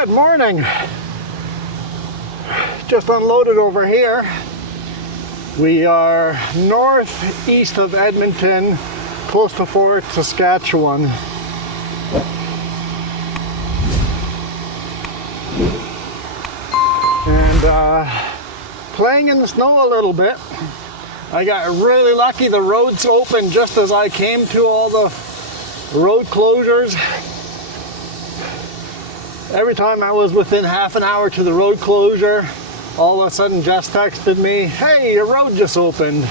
Good morning. Just unloaded over here. We are northeast of Edmonton, close to Fort Saskatchewan. And playing in the snow a little bit. I got really lucky. The roads opened just as I came to all the road closures. Every time I was within half an hour to the road closure, all of a sudden Jess texted me, "Hey, your road just opened."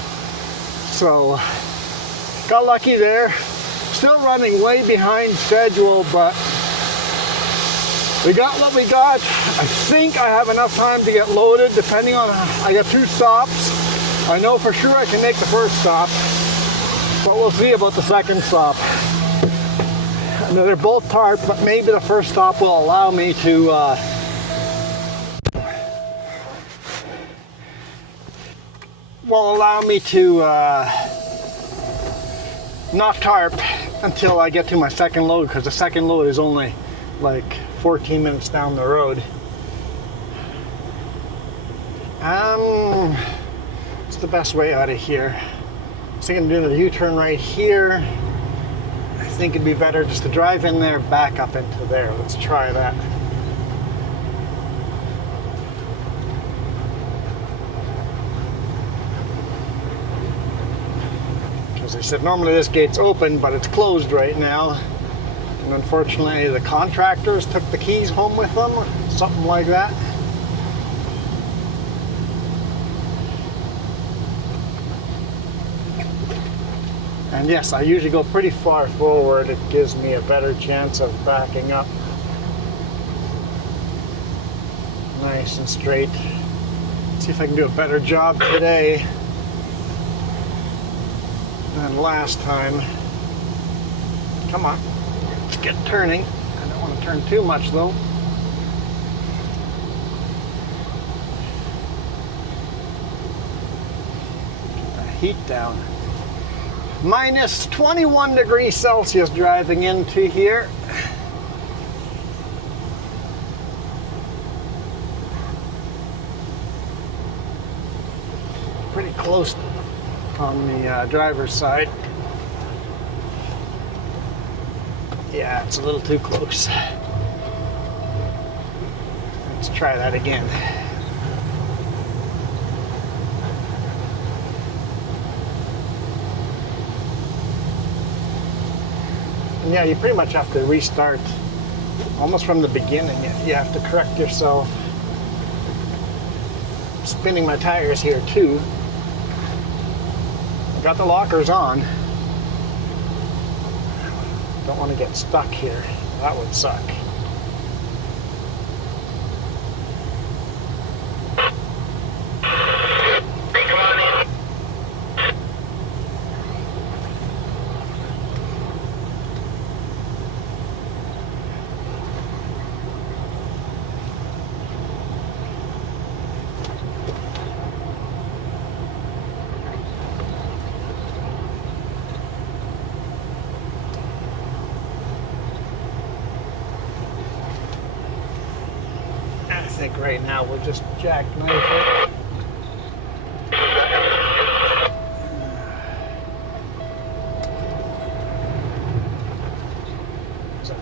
So, got lucky there. Still running way behind schedule, but we got what we got. I think I have enough time to get loaded, depending on, I got 2 stops. I know for sure I can make the first stop, but we'll see about the second stop. They're both tarp, but maybe the first stop will allow me to not tarp until I get to my second load, because the second load is only like 14 minutes down the road. What's the best way out of here? I was thinking of doing the U-turn right here. I think it'd be better just to drive in there, back up into there. Let's try that. As I said, normally this gate's open, but it's closed right now. And unfortunately, the contractors took the keys home with them, or something like that. And yes, I usually go pretty far forward. It gives me a better chance of backing up. Nice and straight. See if I can do a better job today than last time. Come on, let's get turning. I don't want to turn too much though. Get the heat down. Minus 21 degrees Celsius driving into here. Pretty close on the driver's side. Yeah, it's a little too close. Let's try that again. And yeah, you pretty much have to restart almost from the beginning if you have to correct yourself. I'm spinning my tires here too. Got the lockers on. Don't want to get stuck here. That would suck. I think right now we'll just jackknife it. Is the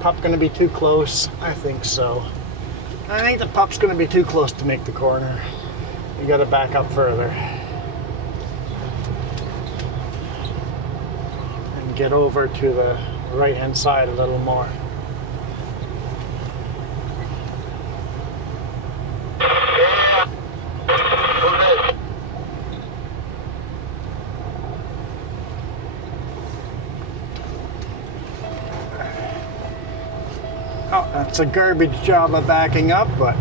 pup going to be too close? I think so. I think the pup's going to be too close to make the corner. You got to back up further and get over to the right hand side a little more. Oh, that's a garbage job of backing up, but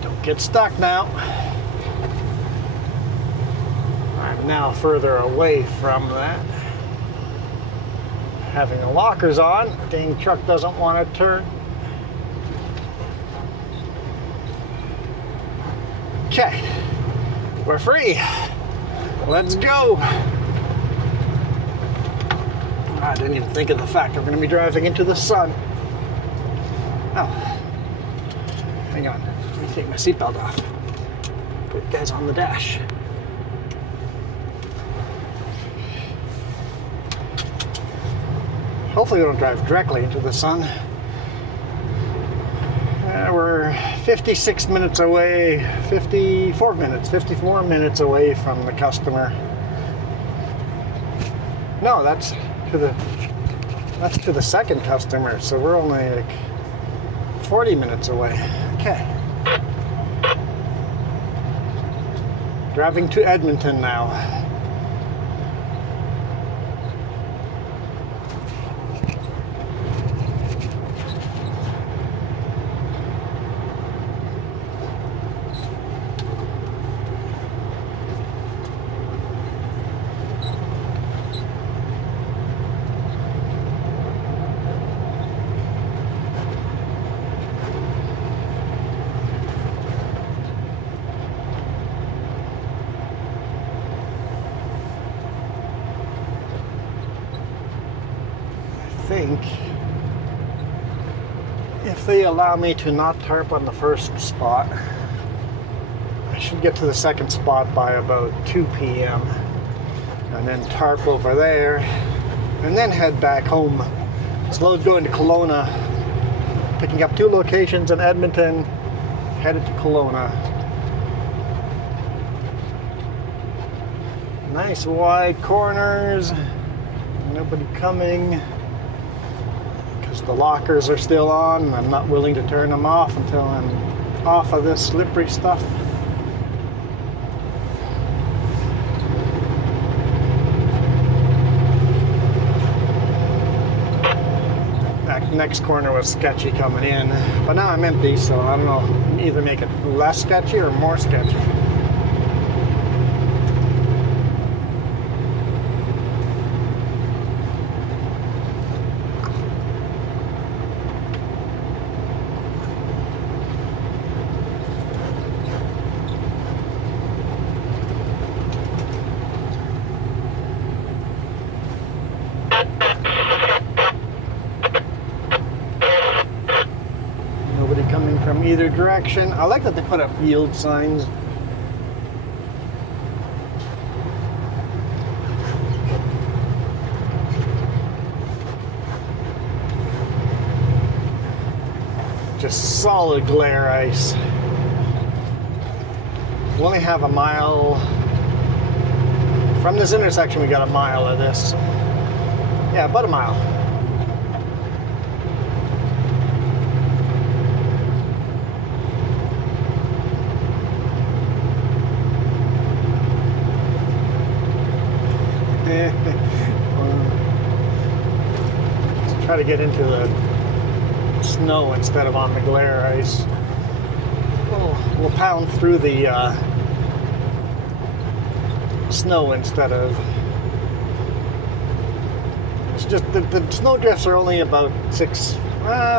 don't get stuck now. I'm now further away from that. Having the lockers on, the dang truck doesn't want to turn. Okay, we're free. Let's go. I didn't even think of the fact I'm going to be driving into the sun. Oh, hang on. Let me take my seatbelt off. Put you guys on the dash. Hopefully we don't drive directly into the sun. We're 56 minutes away, 54 minutes away from the customer. No, that's to the second customer, so we're only like 40 minutes away. Okay. Driving to Edmonton now. Think if they allow me to not tarp on the first spot, I should get to the second spot by about 2 p.m. and then tarp over there and then head back home. Slowed going to Kelowna, picking up 2 locations in Edmonton, headed to Kelowna. Nice wide corners, nobody coming. The lockers are still on. I'm not willing to turn them off until I'm off of this slippery stuff. That next corner was sketchy coming in, but now I'm empty, so I don't know, either make it less sketchy or more sketchy. From either direction. I like that they put up yield signs. Just solid glare ice. We only have a mile. From this intersection we got a mile of this. Yeah, about a mile. Let's try to get into the snow instead of on the glare ice. We'll pound through the snow instead of. It's just the snow drifts are only about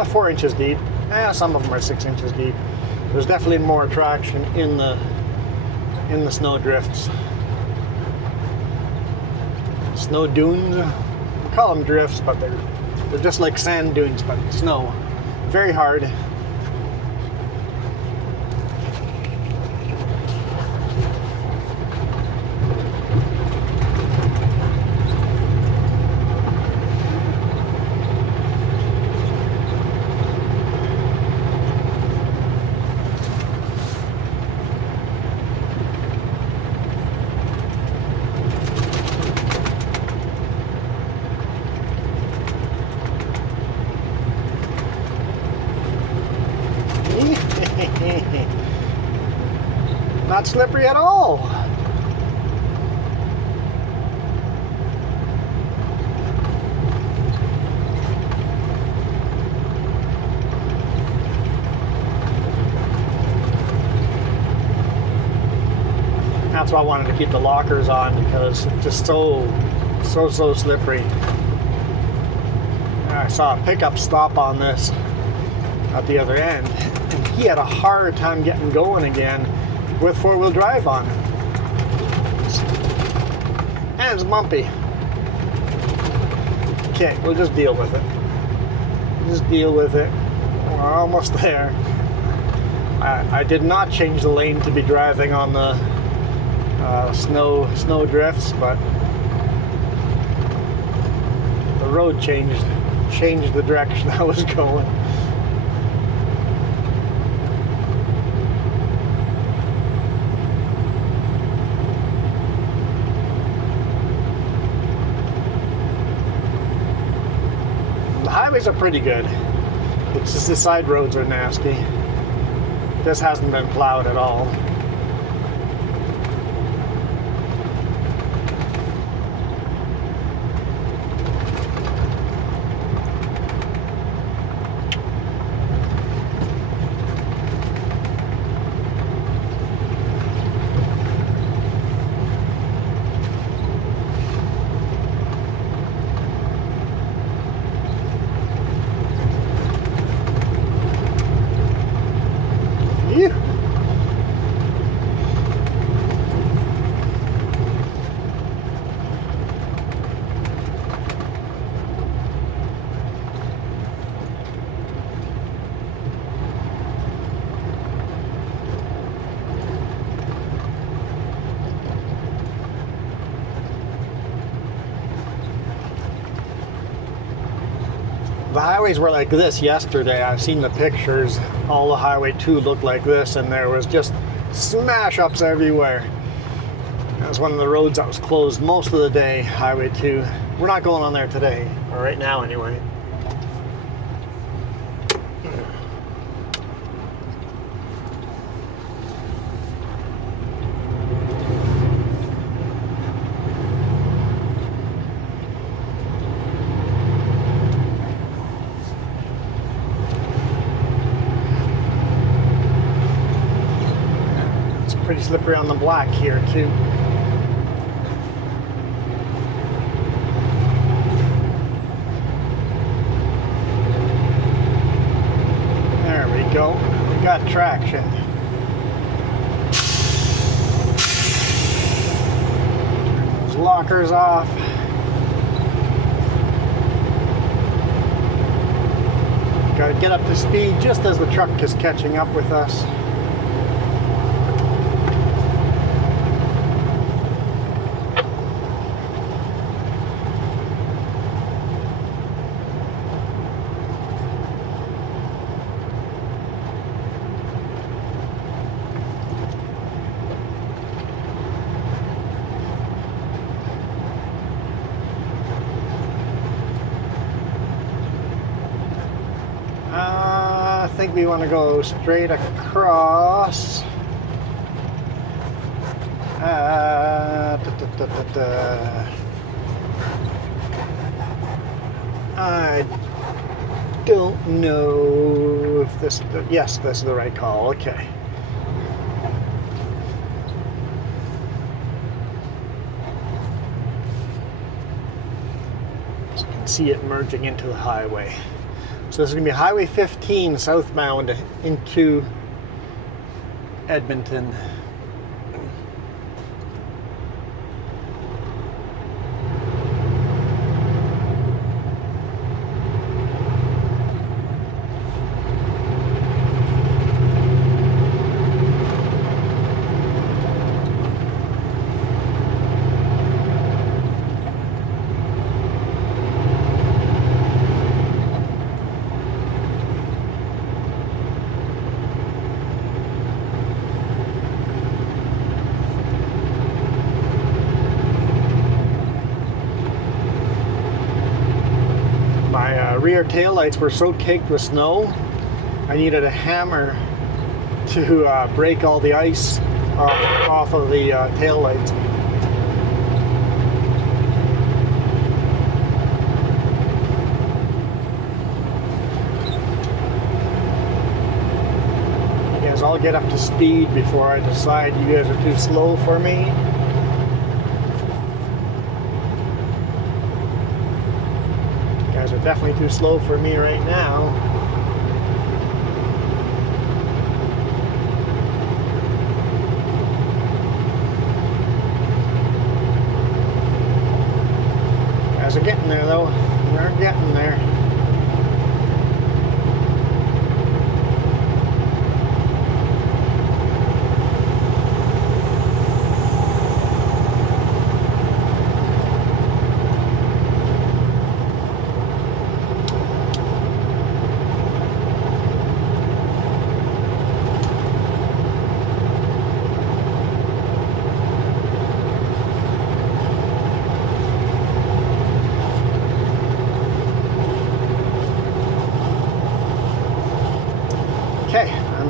4 inches deep. Some of them are 6 inches deep. There's definitely more traction in the snow drifts. Snow dunes. We call them drifts, but they're just like sand dunes, but snow. Very hard. Not slippery at all. That's why I wanted to keep the lockers on, because it's just so slippery. I saw a pickup stop on this at the other end, and he had a hard time getting going again with 4-wheel drive on. And it's bumpy. Okay, we'll just deal with it. Just deal with it. We're almost there. I did not change the lane to be driving on the snow drifts, but the road changed the direction I was going. The highways are pretty good. It's just the side roads are nasty. This hasn't been plowed at all. The highways were like this yesterday. I've seen the pictures. All the Highway 2 looked like this, and there was just smash ups everywhere. That was one of the roads that was closed most of the day, Highway 2. We're not going on there today, or right now anyway. Pretty slippery on the black here too. There we go. We got traction. Turn those lockers off. Gotta get up to speed just as the truck is catching up with us. I think we want to go straight across. I don't know if this, yes, this is the right call, okay. So you can see it merging into the highway. So this is going to be Highway 15 southbound into Edmonton. Rear taillights were so caked with snow, I needed a hammer to break all the ice off of the taillights. You guys all get up to speed before I decide you guys are too slow for me. Are definitely too slow for me right now. Guys are getting there though. They're getting there.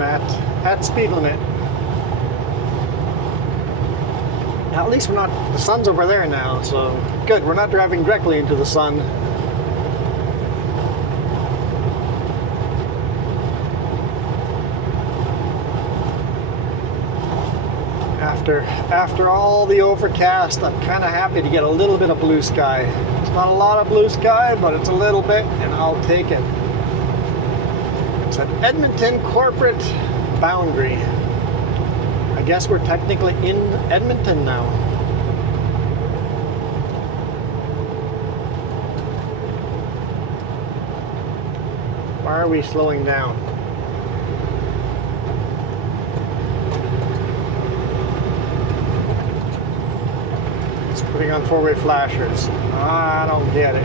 I'm at speed limit. Now, at least we're not, the sun's over there now, so good. We're not driving directly into the sun. After all the overcast, I'm kind of happy to get a little bit of blue sky. It's not a lot of blue sky, but it's a little bit, and I'll take it. It's an Edmonton corporate boundary. I guess we're technically in Edmonton now. Why are we slowing down? Putting on four-way flashers. I don't get it.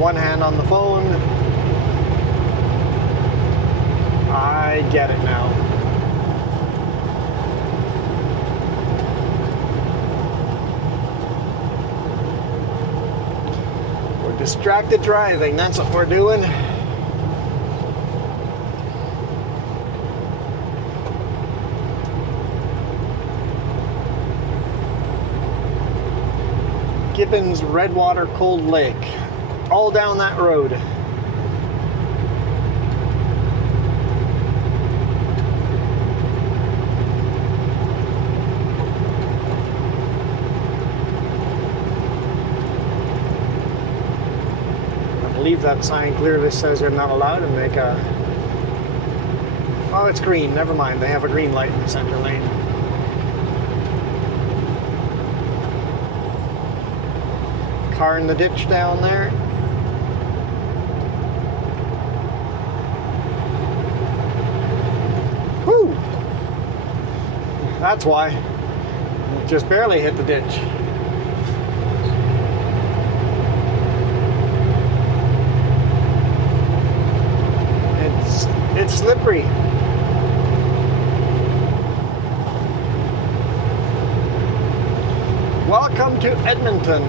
One hand on the phone. I get it now. We're distracted driving. That's what we're doing. Gibbons, Redwater, Cold Lake, all down that road. I believe that sign clearly says you're not allowed to make a... Oh, it's green. Never mind. They have a green light in the center lane. Car in the ditch down there. Whew! That's why. It just barely hit the ditch. It's slippery. Welcome to Edmonton.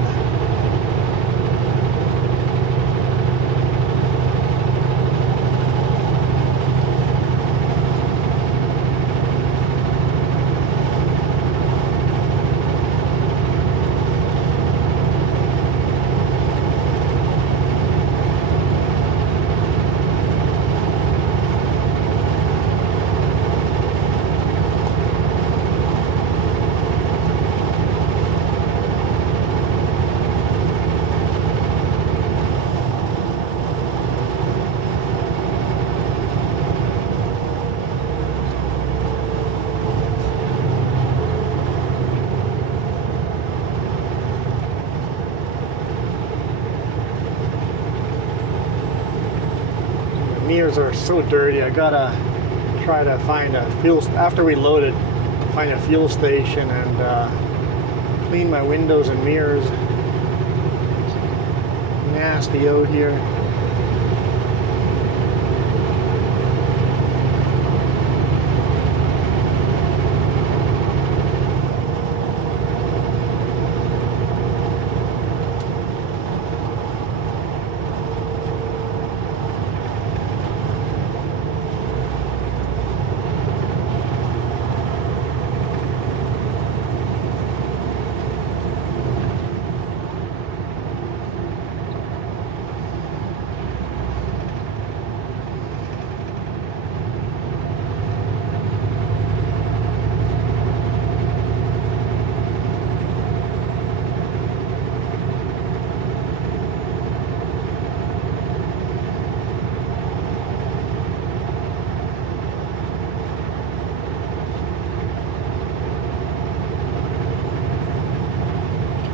Mirrors are so dirty. I gotta try to find a fuel, after we load it, find a fuel station and clean my windows and mirrors. Nasty out here.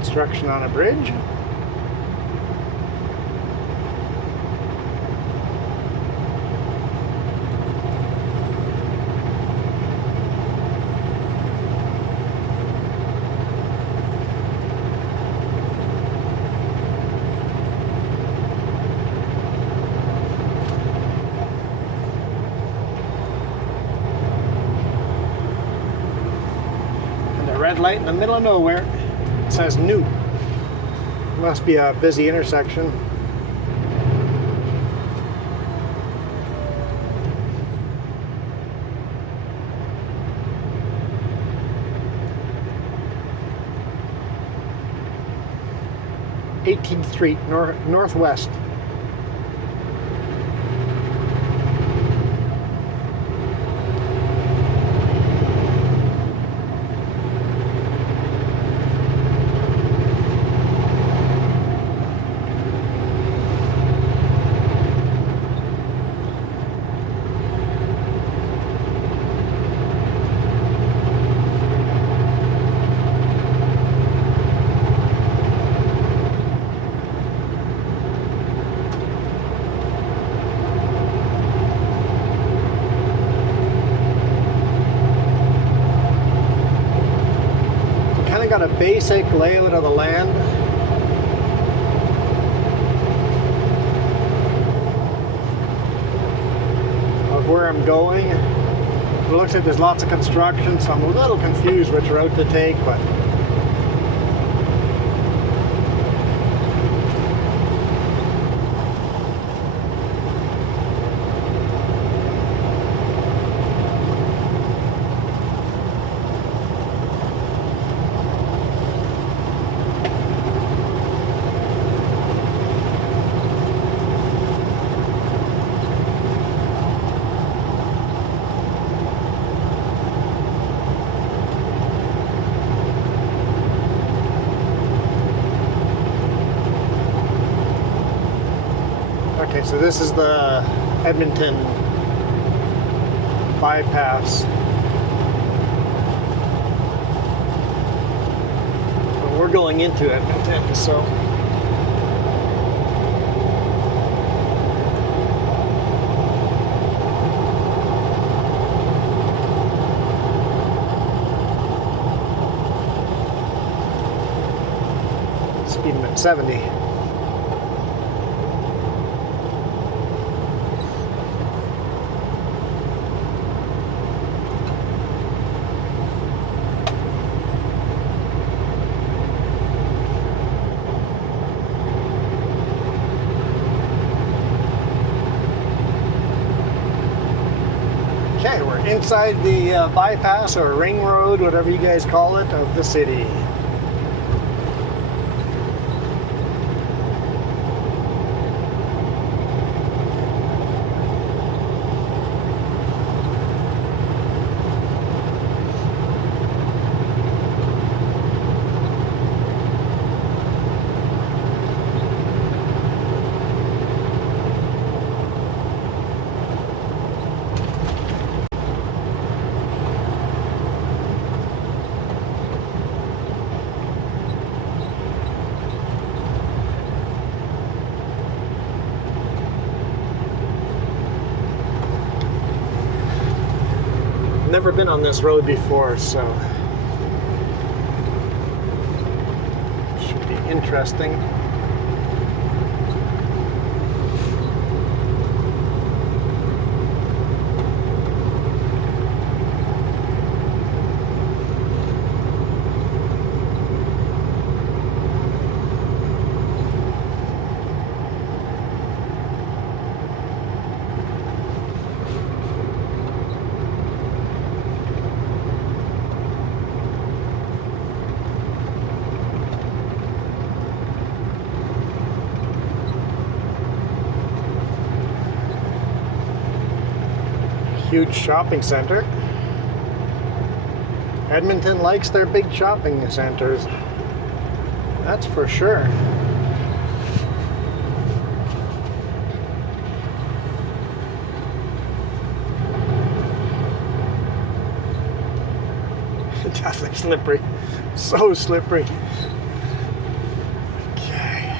Construction on a bridge. And a red light in the middle of nowhere. It says new. Must be a busy intersection. (18th Street, Northwest). Got a basic layout of the land. Of where I'm going. It looks like there's lots of construction, so I'm a little confused which route to take, but okay, so this is the Edmonton bypass. And we're going into Edmonton, so speeding at 70. Okay, we're inside the bypass or ring road, whatever you guys call it, of the city. Never been on this road before, so should be interesting. Huge shopping center. Edmonton likes their big shopping centers. That's for sure. Definitely slippery. So slippery. Okay.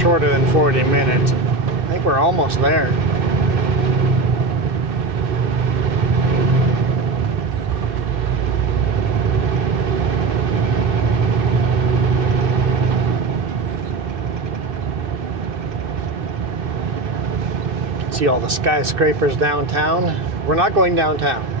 shorter than 40 minutes. I think we're almost there. See all the skyscrapers downtown. We're not going downtown.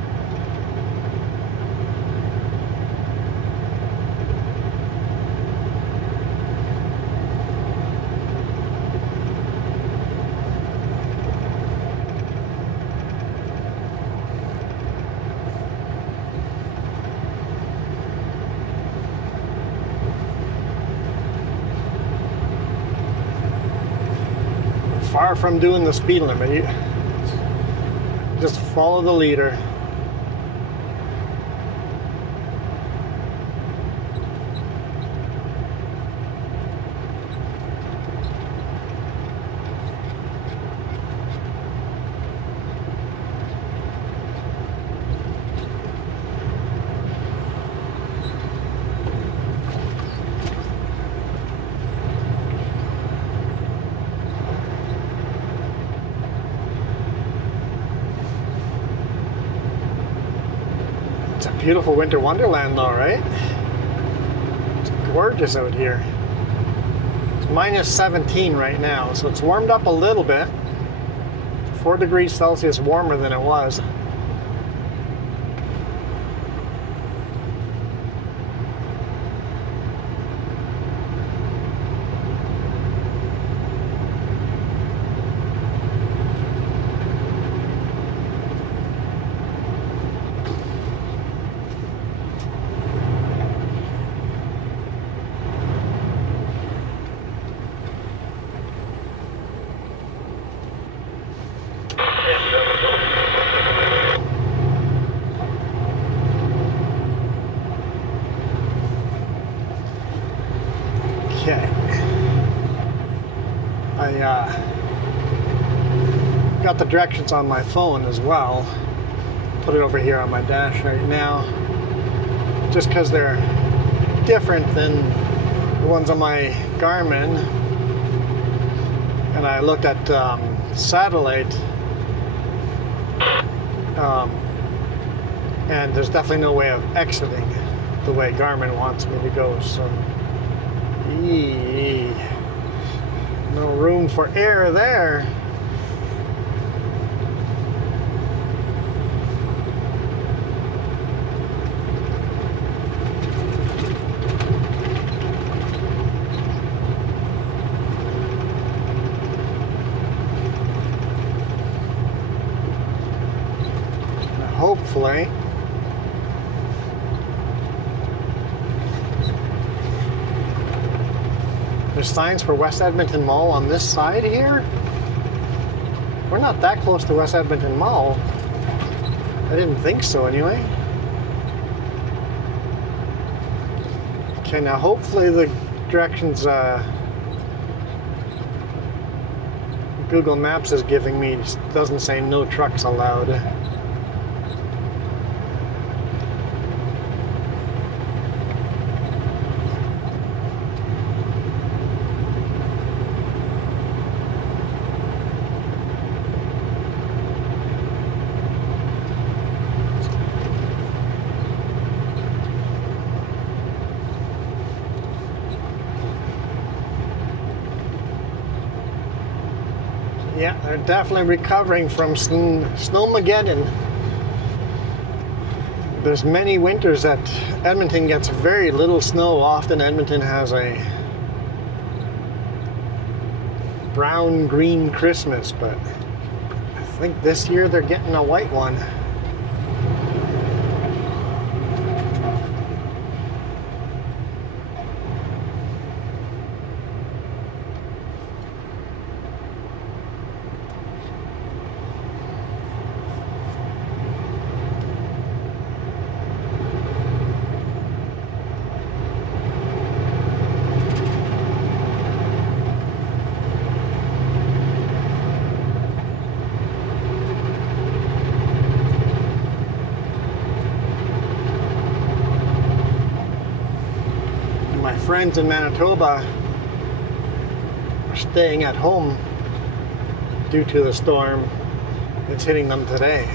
Far from doing the speed limit. You just follow the leader. It's a beautiful winter wonderland though, right? It's gorgeous out here. It's minus 17 right now, so it's warmed up a little bit. 4 degrees Celsius warmer than it was. Got the directions on my phone as well. Put it over here on my dash right now. Just because they're different than the ones on my Garmin. And I looked at satellite. And there's definitely no way of exiting the way Garmin wants me to go. So, no room for error there. Hopefully. There's signs for West Edmonton Mall on this side here. We're not that close to West Edmonton Mall. I didn't think so anyway. Okay, now hopefully the directions Google Maps is giving me doesn't say no trucks allowed. Yeah, they're definitely recovering from Snowmageddon. There's many winters that Edmonton gets very little snow. Often Edmonton has a brown-green Christmas, but I think this year they're getting a white one. Friends in Manitoba are staying at home due to the storm. It's hitting them today.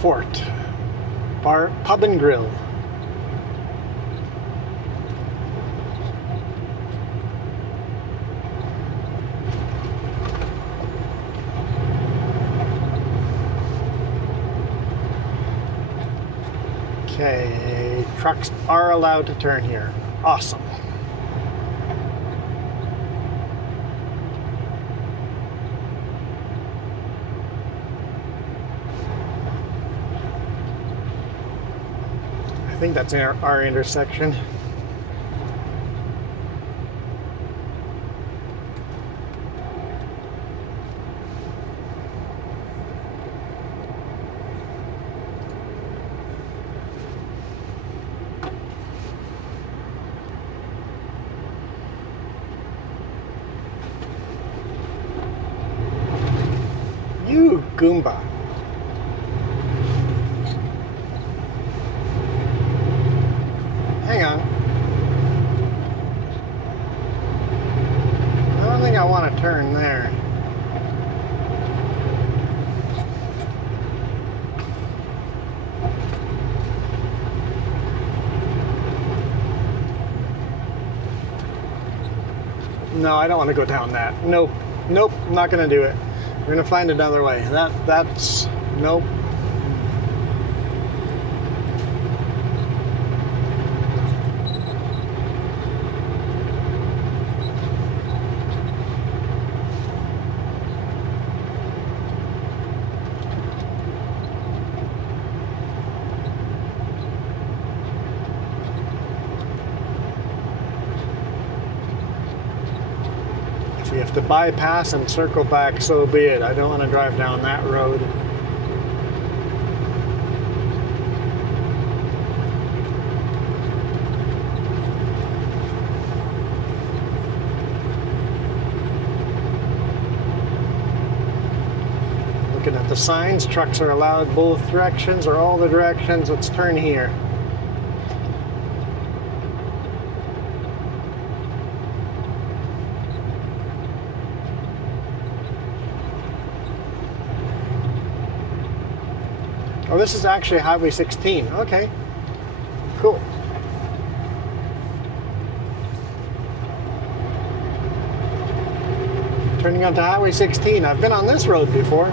Fort Bar Pub and Grill. Okay, trucks are allowed to turn here. Awesome. I think that's our intersection. You Goomba. Hang on. I don't think I want to turn there. No, I don't want to go down that. Nope. Nope, I'm not going to do it. We're going to find another way. That's nope. If we have to bypass and circle back, so be it. I don't want to drive down that road. Looking at the signs, trucks are allowed both directions or all the directions. Let's turn here. Oh, this is actually Highway 16. Okay, cool. Turning onto Highway 16. I've been on this road before.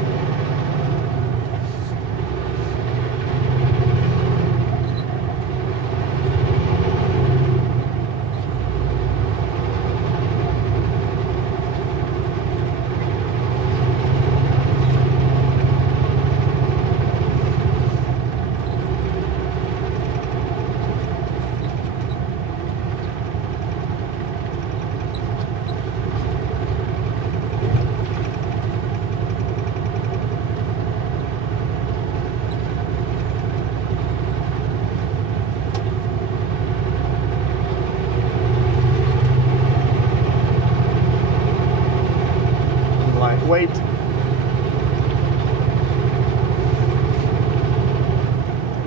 Wait.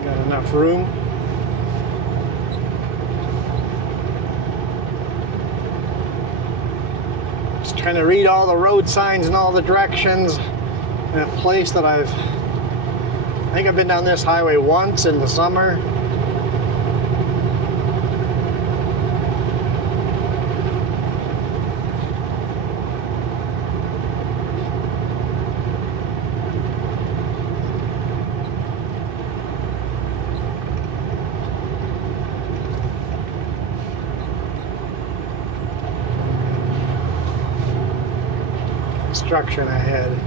Got enough room. Just trying to read all the road signs and all the directions in a place that I think I've been down this highway once in the summer. Obstruction ahead.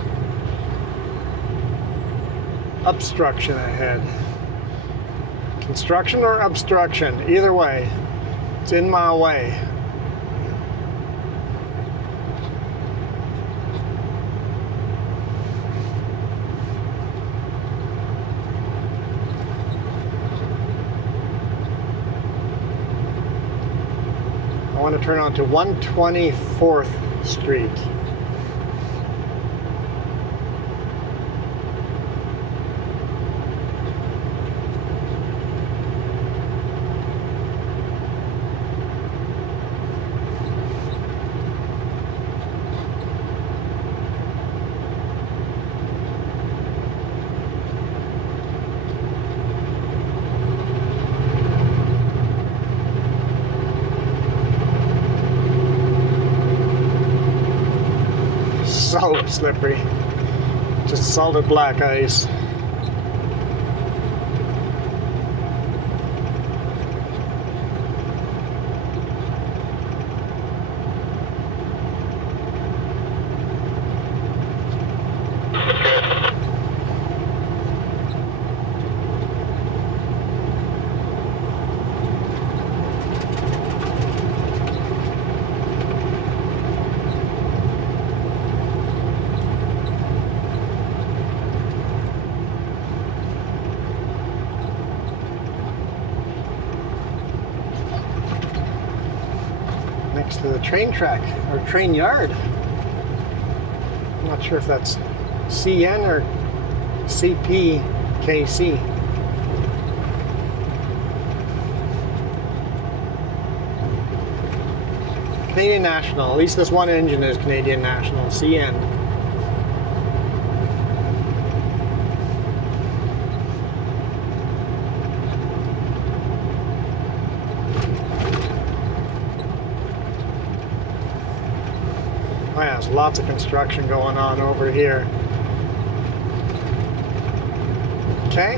Obstruction ahead. Construction or obstruction, either way, it's in my way. want to turn onto 124th Street. So slippery, just solid black ice. Next to the train track or train yard. I'm not sure if that's CN or CPKC. Canadian National. At least this one engine is Canadian National, CN. Oh yeah, there's lots of construction going on over here. Okay.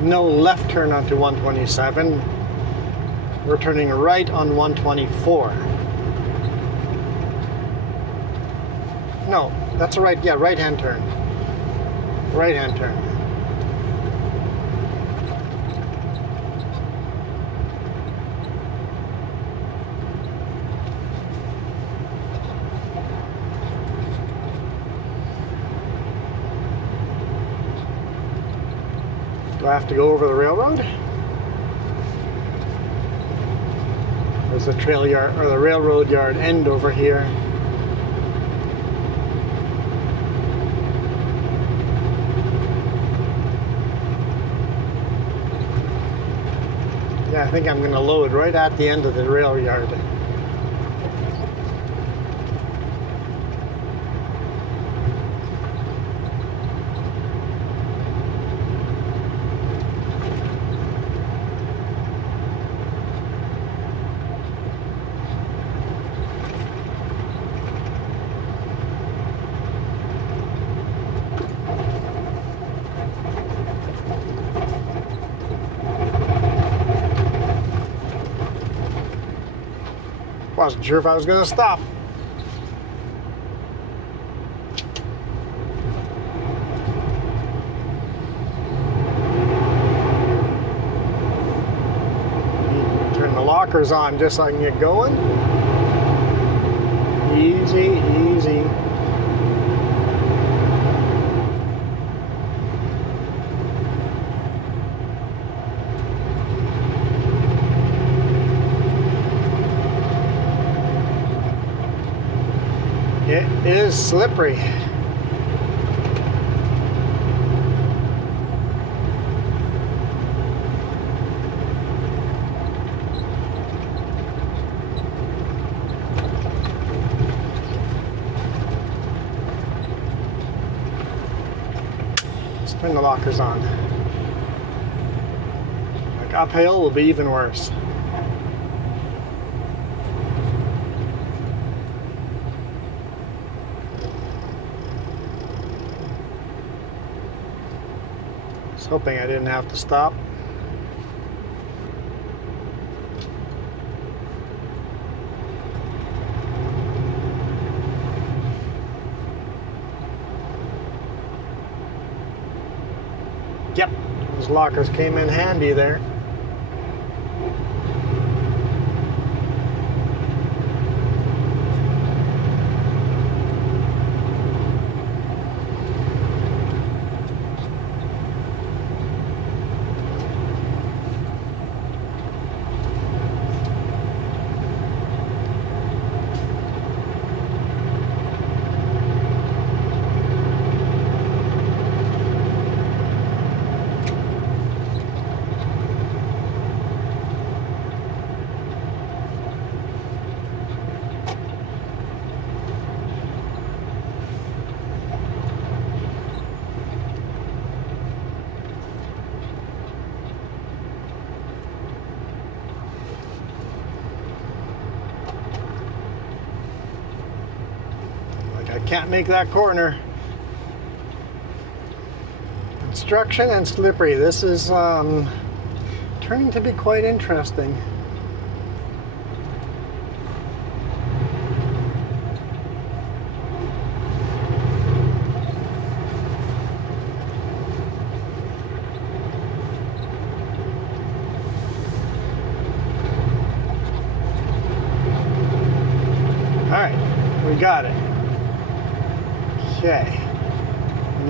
No left turn onto 127. We're turning right on 124. No, that's a right, yeah, right-hand turn. Right-hand turn. Do I have to go over the railroad? There's the trail yard, or the railroad yard end over here. Yeah, I think I'm going to load right at the end of the rail yard. Wasn't sure if I was going to stop. Turn the lockers on just so I can get going. Easy, easy. It is slippery. Let's turn the lockers on. Like uphill will be even worse. Hoping I didn't have to stop. Yep, those lockers came in handy there. can't make that corner. Construction and slippery. This is turning to be quite interesting. We got it. Okay.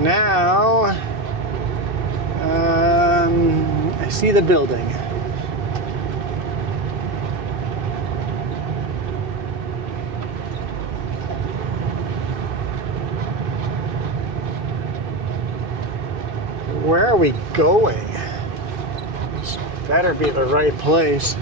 Now, I see the building. Where are we going? This better be the right place.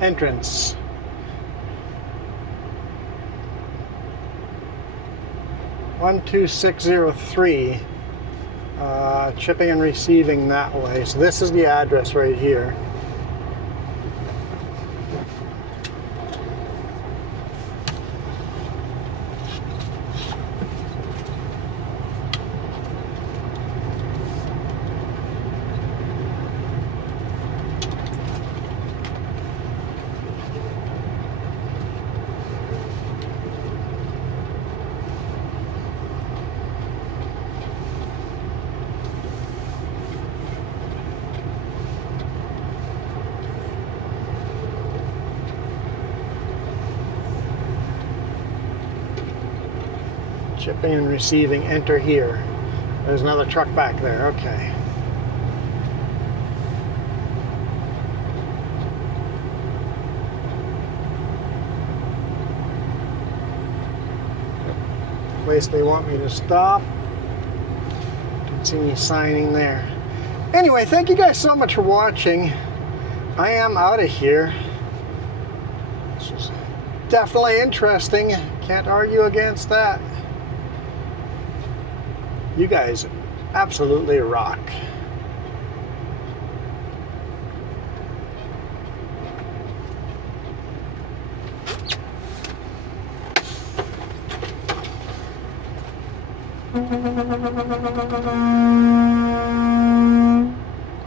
Entrance. (12603). Shipping and receiving that way. So this is the address right here. Shipping and receiving, enter here. There's another truck back there, okay. Place they want me to stop. Can see me signing there. Anyway, thank you guys so much for watching. I am out of here. This is definitely interesting. Can't argue against that. You guys absolutely rock.